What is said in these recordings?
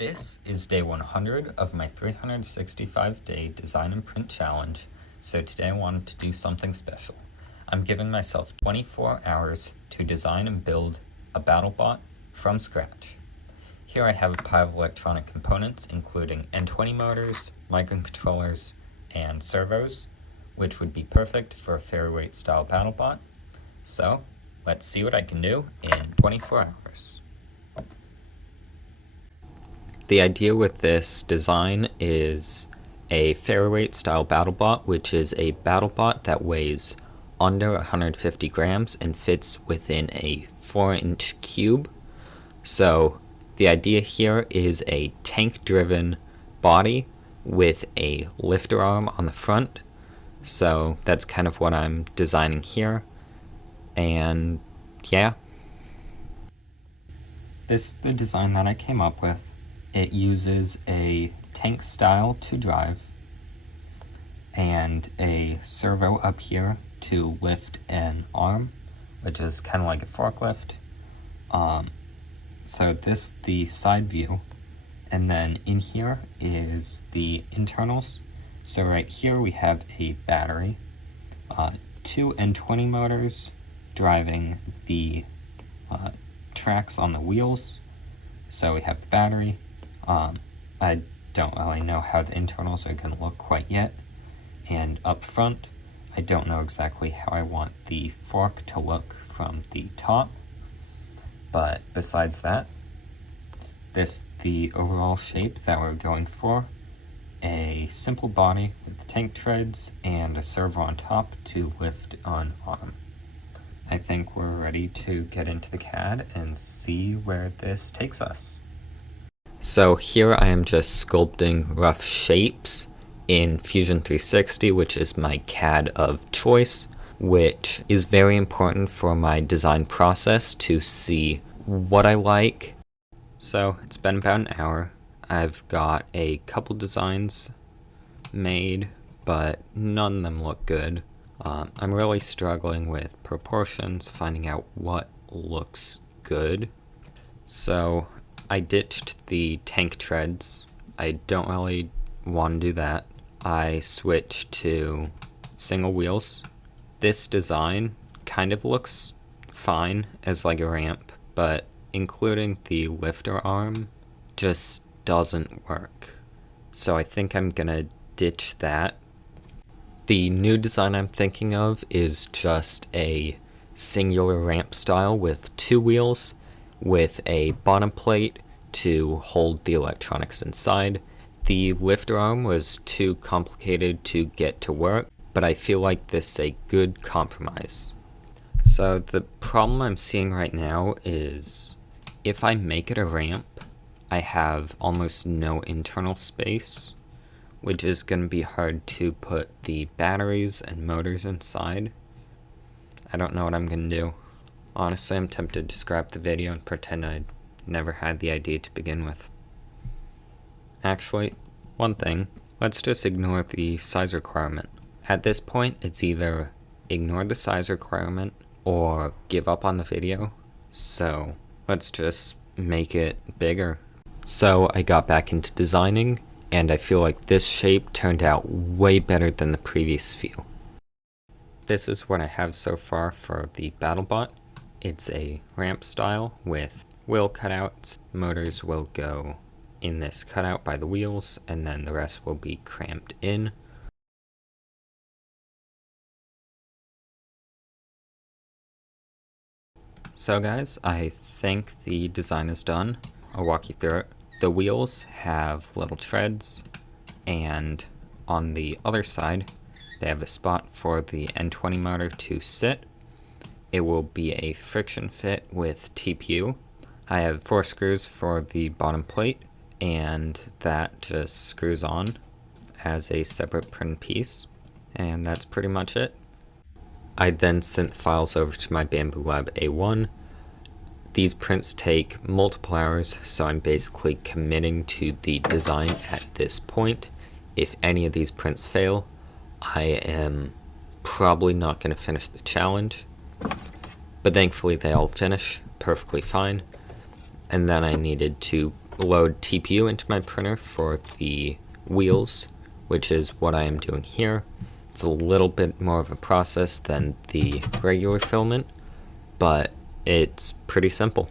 This is day 100 of my 365-day design and print challenge, so today I wanted to do something special. I'm giving myself 24 hours to design and build a BattleBot from scratch. Here I have a pile of electronic components including N20 motors, microcontrollers, and servos, which would be perfect for a ferryweight style BattleBot. So let's see what I can do in 24 hours. The idea with this design is a ferryweight style BattleBot, which is a BattleBot that weighs under 150 grams and fits within a 4-inch cube. So the idea here is a tank-driven body with a lifter arm on the front. So that's kind of what I'm designing here. And yeah. This is the design that I came up with. It uses a tank style to drive and a servo up here to lift an arm, which is kind of like a forklift. So this the side view, and then in here is the internals. So right here we have a battery, 2 N20 motors driving the tracks on the wheels. So we have the battery. I don't really know how the internals are going to look quite yet. And up front, I don't know exactly how I want the fork to look from the top. But besides that, this the overall shape that we're going for. A simple body with tank treads and a servo on top to lift an arm. I think we're ready to get into the CAD and see where this takes us. So here I am just sculpting rough shapes in Fusion 360, which is my CAD of choice, which is very important for my design process to see what I like. So it's been about an hour. I've got a couple designs made, but none of them look good. I'm really struggling with proportions, finding out what looks good. So I ditched the tank treads. I don't really want to do that. I switched to single wheels. This design kind of looks fine as like a ramp, but including the lifter arm just doesn't work. So I think I'm gonna ditch that. The new design I'm thinking of is just a singular ramp style with 2 wheels with a bottom plate to hold the electronics inside. The lifter arm was too complicated to get to work, but I feel like this is a good compromise. So the problem I'm seeing right now is if I make it a ramp, I have almost no internal space, which is going to be hard to put the batteries and motors inside. I don't know what I'm going to do. Honestly, I'm tempted to scrap the video and pretend I never had the idea to begin with. Actually, one thing, let's just ignore the size requirement. At this point, it's either ignore the size requirement or give up on the video. So let's just make it bigger. So I got back into designing, and I feel like this shape turned out way better than the previous few. This is what I have so far for the BattleBot. It's a ramp style with wheel cutouts. Motors will go in this cutout by the wheels, and then the rest will be cramped in. So guys, I think the design is done. I'll walk you through it. The wheels have little treads, and on the other side, they have a spot for the N20 motor to sit. It will be a friction fit with TPU. I have 4 screws for the bottom plate, and that just screws on as a separate print piece, and that's pretty much it. I then sent files over to my Bamboo Lab A1. These prints take multiple hours, so I'm basically committing to the design at this point. If any of these prints fail, I am probably not going to finish the challenge. But thankfully they all finish perfectly fine. And then I needed to load TPU into my printer for the wheels, which is what I am doing here. It's a little bit more of a process than the regular filament, but it's pretty simple.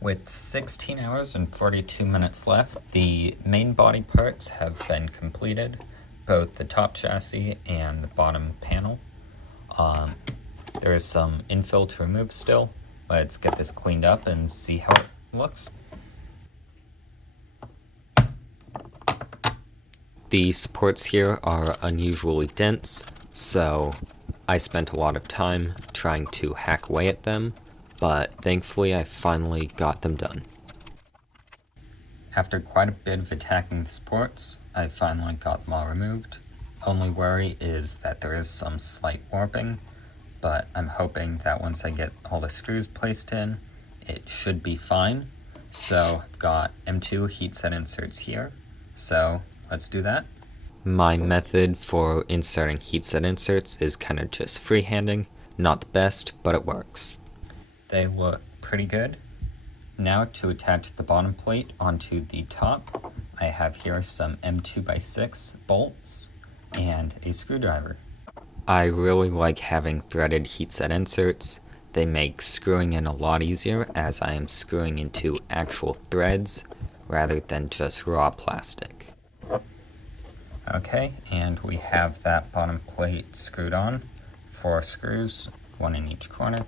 With 16 hours and 42 minutes left, the main body parts have been completed, both the top chassis and the bottom panel. There is some infill to remove still. Let's get this cleaned up and see how it looks. The supports here are unusually dense, so I spent a lot of time trying to hack away at them, but thankfully I finally got them done. After quite a bit of attacking the supports, I finally got them all removed. Only worry is that there is some slight warping, but I'm hoping that once I get all the screws placed in, it should be fine. So I've got M2 heat set inserts here, so let's do that. My method for inserting heat set inserts is kind of just freehanding. Not the best, but it works. They look pretty good. Now to attach the bottom plate onto the top, I have here some M2x6 bolts and a screwdriver. I really like having threaded heat set inserts. They make screwing in a lot easier as I am screwing into actual threads rather than just raw plastic. Okay, and we have that bottom plate screwed on. 4 screws, 1 in each corner.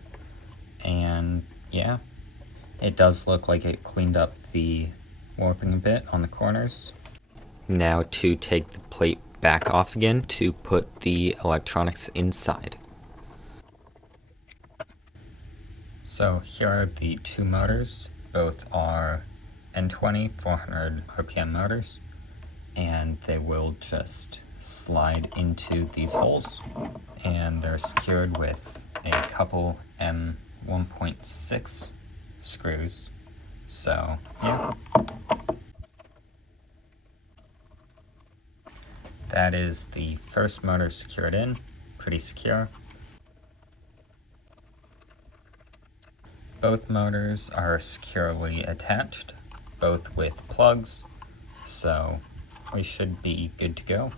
And yeah, it does look like it cleaned up the warping a bit on the corners. Now to take the plate back off again to put the electronics inside. So here are the 2 motors. Both are N20 400 RPM motors, and they will just slide into these holes, and they're secured with a couple M1.6 screws. So yeah, that is the first motor secured in, pretty secure. Both motors are securely attached, both with plugs, so we should be good to go.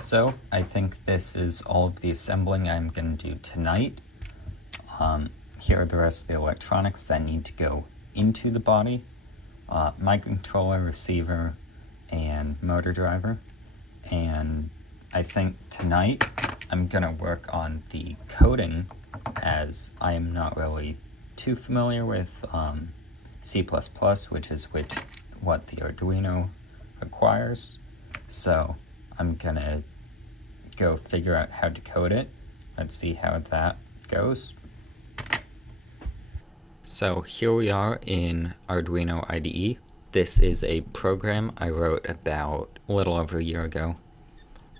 So I think this is all of the assembling I'm going to do tonight. Here are the rest of the electronics that need to go into the body. Microcontroller, receiver, and motor driver. And I think tonight I'm going to work on the coding, as I am not really too familiar with C++, which is what the Arduino requires. So I'm gonna go figure out how to code it. Let's see how that goes. So here we are in Arduino IDE. This is a program I wrote about a little over a year ago.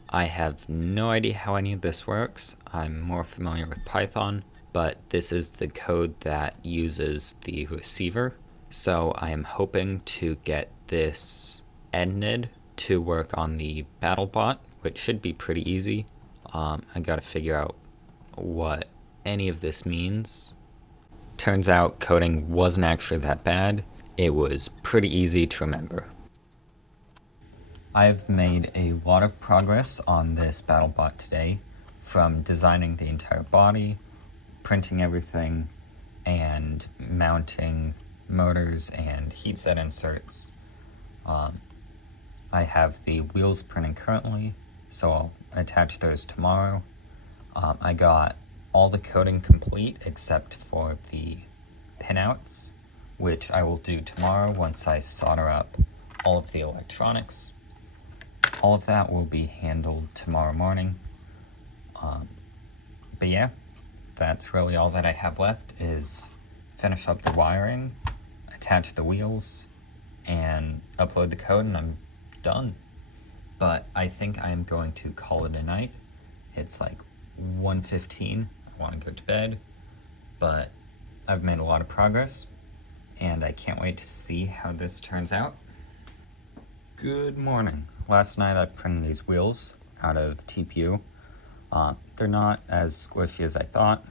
I have no idea how any of this works. I'm more familiar with Python, but this is the code that uses the receiver. So I am hoping to get this edited to work on the BattleBot, which should be pretty easy. I gotta figure out what any of this means. Turns out coding wasn't actually that bad. It was pretty easy to remember. I've made a lot of progress on this BattleBot today, from designing the entire body, printing everything, and mounting motors and heat set inserts. I have the wheels printing currently, so I'll attach those tomorrow. I got all the coding complete except for the pinouts, which I will do tomorrow once I solder up all of the electronics. All of that will be handled tomorrow morning. But yeah, that's really all that I have left, is finish up the wiring, attach the wheels, and upload the code, and I'm done. But I think I'm going to call it a night. It's like 1:15. I want to go to bed, but I've made a lot of progress, and I can't wait to see how this turns out. Good morning. Last night I printed these wheels out of TPU. They're not as squishy as I thought,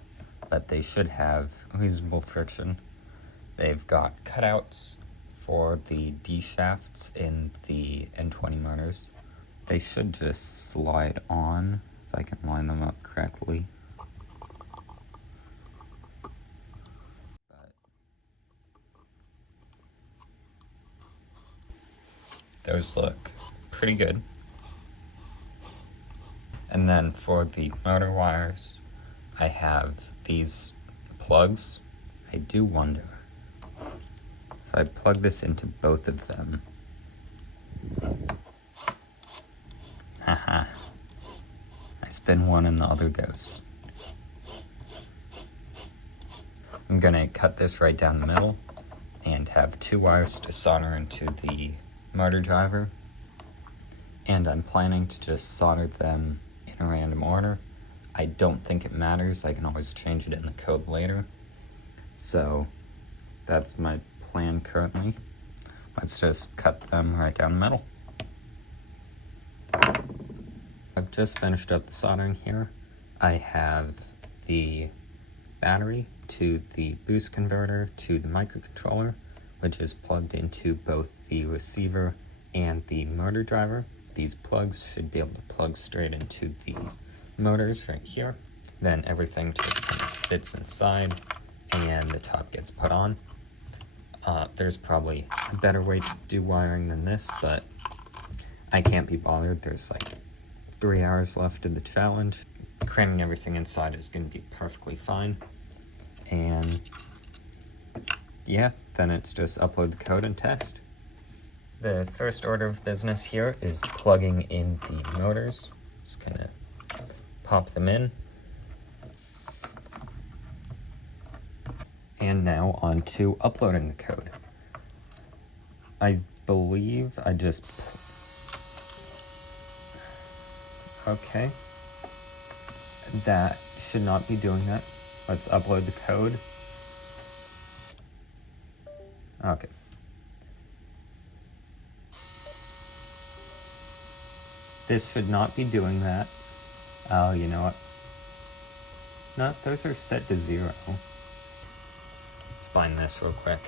but they should have reasonable friction. They've got cutouts for the D shafts in the N20 motors. They should just slide on if I can line them up correctly. But those look pretty good. And then for the motor wires, I have these plugs. I do wonder if I plug this into both of them. Haha. I spin one and the other goes. I'm gonna cut this right down the middle and have 2 wires to solder into the motor driver. And I'm planning to just solder them in a random order. I don't think it matters. I can always change it in the code later. So that's my plan currently. Let's just cut them right down the middle. I've just finished up the soldering here. I have the battery to the boost converter to the microcontroller, which is plugged into both the receiver and the motor driver. These plugs should be able to plug straight into the motors right here. Then everything just kind of sits inside and the top gets put on. There's probably a better way to do wiring than this, but I can't be bothered. There's like 3 hours left of the challenge. Cramming everything inside is going to be perfectly fine. And yeah, then it's just upload the code and test. The first order of business here is plugging in the motors. Just kind of pop them in. And now on to uploading the code. I believe I just... Okay. That should not be doing that. Let's upload the code. Okay. This should not be doing that. Oh, you know what? No, those are set to 0. Let's find this real quick.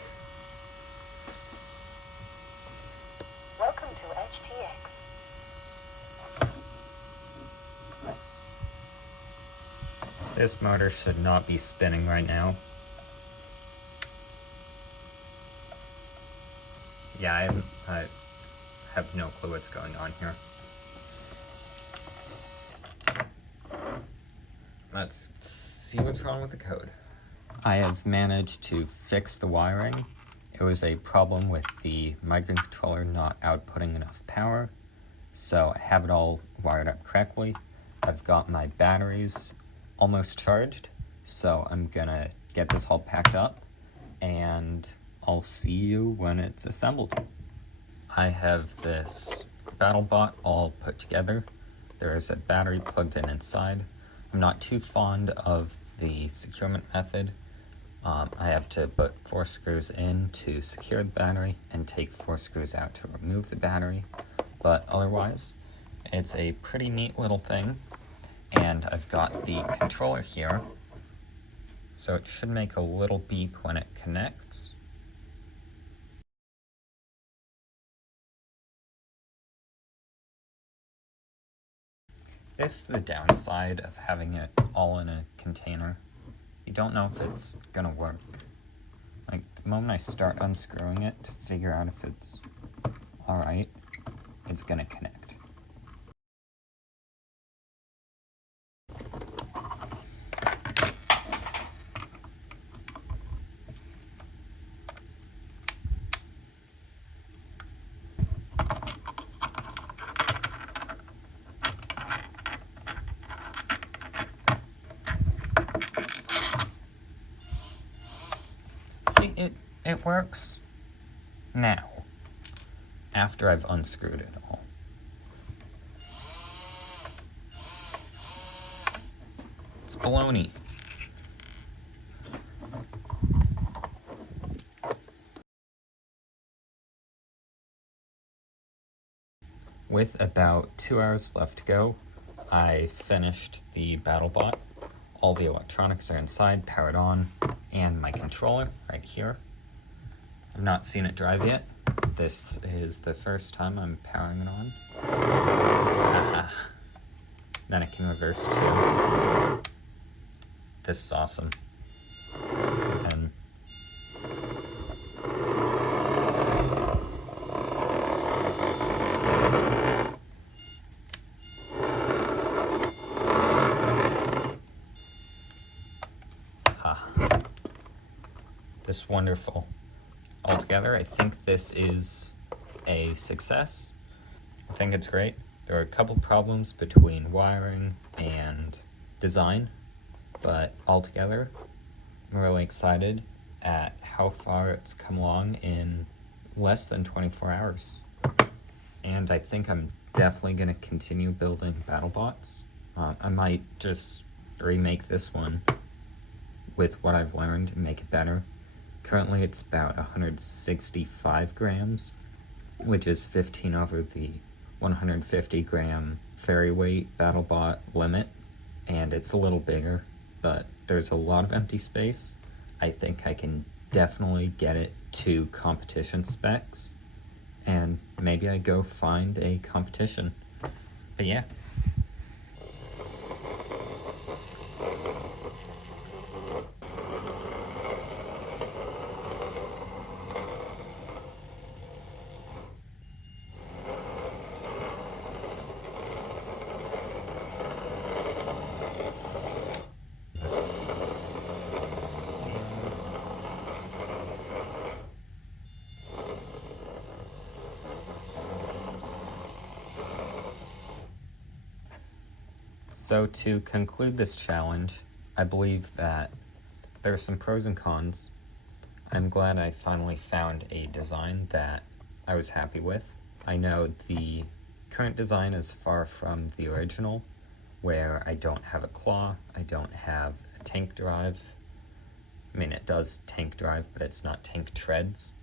Welcome to HTX. This motor should not be spinning right now. Yeah, I have no clue what's going on here. Let's see what's wrong with the code. I have managed to fix the wiring. It was a problem with the microcontroller not outputting enough power, so I have it all wired up correctly. I've got my batteries almost charged, so I'm gonna get this all packed up and I'll see you when it's assembled. I have this BattleBot all put together. There is a battery plugged in inside. I'm not too fond of the securement method. I have to put 4 screws in to secure the battery and take 4 screws out to remove the battery. But otherwise, it's a pretty neat little thing. And I've got the controller here, so it should make a little beep when it connects. This is the downside of having it all in a container. You don't know if it's gonna work. Like, the moment I start unscrewing it to figure out if it's alright, it's gonna connect. See, it works now, after I've unscrewed it all. It's baloney. With about 2 hours left to go, I finished the BattleBot. All the electronics are inside, powered on, and my controller right here. I've not seen it drive yet. This is the first time I'm powering it on. Aha. Then it can reverse too. This is awesome. Then this is wonderful. Altogether, I think this is a success. I think it's great. There are a couple problems between wiring and design, but altogether, I'm really excited at how far it's come along in less than 24 hours. And I think I'm definitely going to continue building BattleBots. I might just remake this one with what I've learned and make it better. Currently it's about 165 grams, which is 15 over the 150 gram ferry weight BattleBot limit, and it's a little bigger, but there's a lot of empty space. I think I can definitely get it to competition specs, and maybe I go find a competition. But yeah. So to conclude this challenge, I believe that there are some pros and cons. I'm glad I finally found a design that I was happy with. I know the current design is far from the original, where I don't have a claw, I don't have a tank drive. I mean, it does tank drive, but it's not tank treads.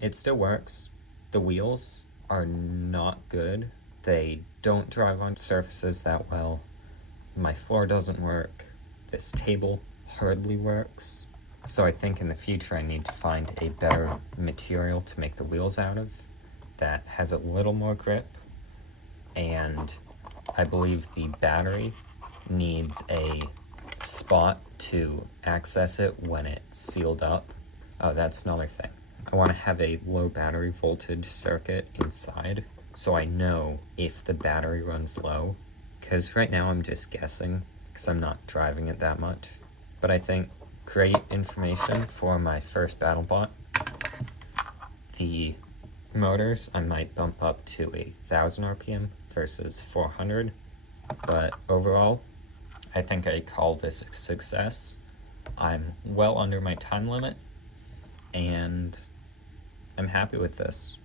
It still works. The wheels are not good. They don't drive on surfaces that well. My floor doesn't work. This table hardly works. So I think in the future I need to find a better material to make the wheels out of that has a little more grip. And I believe the battery needs a spot to access it when it's sealed up. Oh, that's another thing. I want to have a low battery voltage circuit inside so I know if the battery runs low. Because right now I'm just guessing because I'm not driving it that much. But I think great information for my first BattleBot. The motors I might bump up to 1,000 RPM versus 400. But overall, I think I call this a success. I'm well under my time limit, and I'm happy with this.